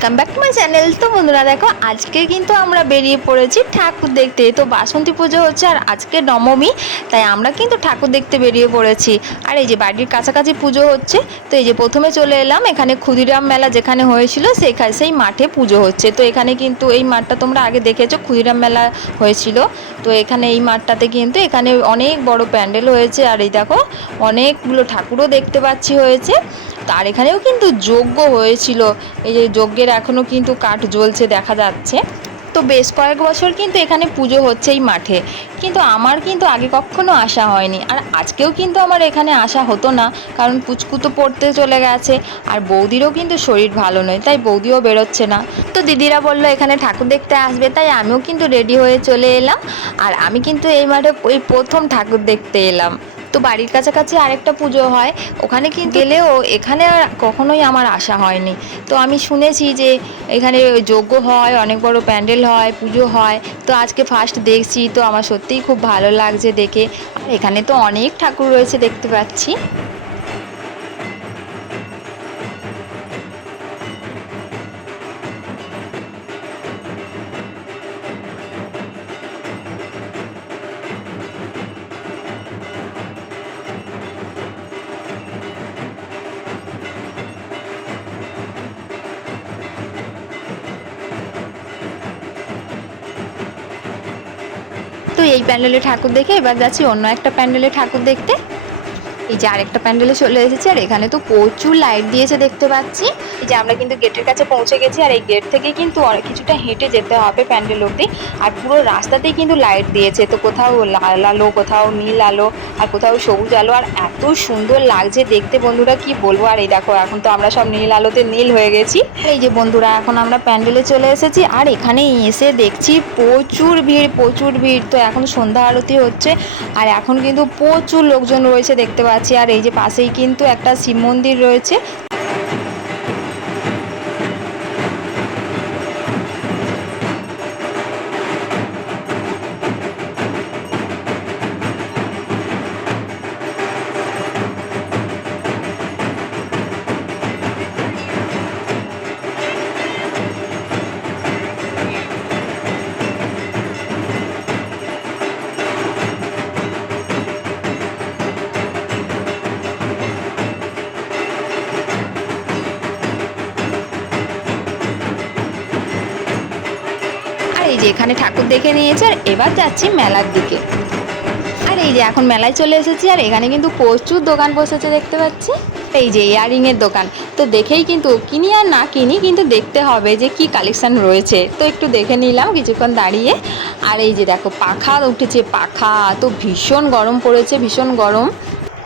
Welcome back to my channel তো বন্ধুরা, দেখো, আজকে কিন্তু আমরা বেরিয়ে পড়েছি ঠাকুর দেখতে। তো বাসন্তী পুজো হচ্ছে আর আজকে নবমী, তাই আমরা কিন্তু ঠাকুর দেখতে বেরিয়ে পড়েছি। আর এই যে বাড়ির কাছাকাছি পুজো হচ্ছে, তো এই যে প্রথমে চলে এলাম, এখানে ক্ষুদিরাম মেলা যেখানে হয়েছিল সেখানে সেই মাঠে পুজো হচ্ছে। তো এখানে কিন্তু এই মাঠটা তোমরা আগে দেখেছ, ক্ষুদিরাম মেলা হয়েছিল। তো এখানে এই মাঠটাতে কিন্তু এখানে অনেক বড় প্যান্ডেল হয়েছে, আর এই দেখো, অনেকগুলো ঠাকুরও দেখতে পাচ্ছি হয়েছে। তার এখানেও কিন্তু যজ্ঞ হয়েছিল। এই যে যজ্ঞের এখনও কিন্তু কাঠ জ্বলছে, দেখা যাচ্ছে। তো বেশ কয়েক বছর কিন্তু এখানে পুজো হচ্ছে এই মাঠে। কিন্তু আমার কিন্তু আগে কখনো আসা হয়নি। আর আজকেও কিন্তু আমার এখানে আসা হতো না, কারণ পুচকু তো পড়তে চলে গেছে। আর বৌদিরও কিন্তু শরীর ভালো নয়, তাই বৌদিও বেরোচ্ছে না। তো দিদিরা বলল, এখানে ঠাকুর দেখতে আসবে। তাই আমিও কিন্তু রেডি হয়ে চলে এলাম। আর আমি কিন্তু এই মাঠে ওই প্রথম ঠাকুর দেখতে এলাম। তো বাড়ির কাছাকাছি আরেকটা পুজো হয়। ওখানে কিন্তু গেলেও এখানে আর কখনোই আমার আসা হয়নি। তো আমি শুনেছি যে এখানে যজ্ঞ হয়, অনেক বড় প্যান্ডেল হয়, পুজো হয়। তো আজকে ফার্স্ট দেখছি, তো আমার সত্যিই খুব ভালো লাগছে দেখে। আর এখানে তো অনেক ঠাকুর রয়েছে দেখতে পাচ্ছি। তো এই প্যান্ডেলে ঠাকুর দেখে এবার যাচ্ছি অন্য একটা প্যান্ডেলে ঠাকুর দেখতে। এই যে আরেকটা প্যান্ডেলে চলে এসেছি, আর এখানে তো প্রচুর লাইট দিয়েছে দেখতে পাচ্ছি। এই যে আমরা কিন্তু গেটের কাছে পৌঁছে গেছি, আর এই গেট থেকে কিন্তু অনেক কিছুটা হেঁটে যেতে হবে প্যান্ডেল অব্দি আর পুরো রাস্তাতেই কিন্তু লাইট দিয়েছে, তো কোথাও লাল আলো, কোথাও নীল আলো, আর কোথাও সবুজ আলো। আর এত সুন্দর লাগছে দেখতে বন্ধুরা, কি বলব? আর এই দেখো, এখন তো আমরা সব নীল আলোতে নীল হয়ে গেছি। এই যে বন্ধুরা, এখন আমরা প্যান্ডেলে চলে এসেছি, আর এখানে এসে দেখছি প্রচুর ভিড় প্রচুর ভিড়। তো এখন সন্ধ্যা আরতি হচ্ছে, আর এখন কিন্তু প্রচুর লোকজন রয়েছে দেখতে পাচ্ছি আর এই যে পাশেই কিন্তু একটা শিব মন্দির রয়েছে। যে এখানে ঠাকুর দেখে নিয়েছে, আর এবার যাচ্ছি মেলার দিকে। আর এই যে এখন মেলায় চলে এসেছি, আর এখানে কিন্তু প্রচুর দোকান বসেছে দেখতে পাচ্ছি। এই যে ইয়ারিংয়ের দোকান। তো দেখেই কিন্তু কিনি আর না কিনি, কিন্তু দেখতে হবে যে কি কালেকশান রয়েছে। তো একটু দেখে নিলাম কিছুক্ষণ দাঁড়িয়ে। আর এই যে দেখো, পাখা উঠেছে, পাখা। তো ভীষণ গরম পড়েছে, ভীষণ গরম।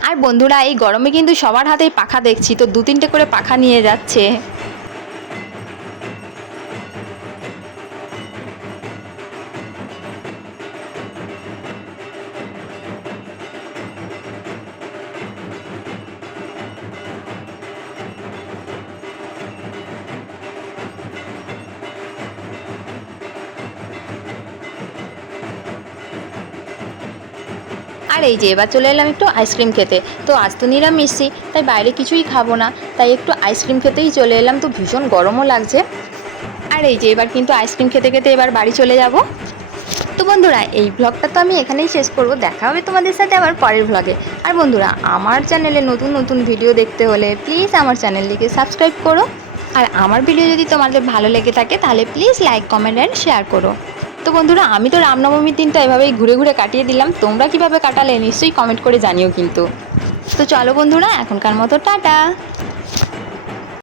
আর বন্ধুরা, এই গরমে কিন্তু সবার হাতেই পাখা দেখছি। তো দু তিনটে করে পাখা নিয়ে যাচ্ছে। আর এই যে এবার চলে এলাম একটু আইসক্রিম খেতে। তো আজ তো নিরামিষই, তাই বাইরে কিছুই খাব না। তাই একটু আইসক্রিম খেতেই চলে এলাম, তো ভীষণ গরমও লাগছে। আর এই যে এবার কিন্তু আইসক্রিম খেতে খেতে এবার বাড়ি চলে যাব। তো বন্ধুরা, এই ব্লগটা তো আমি এখানেই শেষ করব। দেখা হবে তোমাদের সাথে আবার পরের ব্লগে আর বন্ধুরা, আমার চ্যানেলে নতুন নতুন ভিডিও দেখতে হলে প্লিজ আমার চ্যানেলটিকে সাবস্ক্রাইব করো। আর আমার ভিডিও যদি তোমাদের ভালো লেগে থাকে, তাহলে please like comment and share করো। তো বন্ধুরা, আমি তো রামনবমীর দিনটা এভাবেই ঘুরে ঘুরে কাটিয়ে দিলাম। তোমরা কীভাবে কাটালে নিশ্চয়ই কমেন্ট করে জানিও কিন্তু। তো চলো বন্ধুরা, এখনকার মতো টাটা।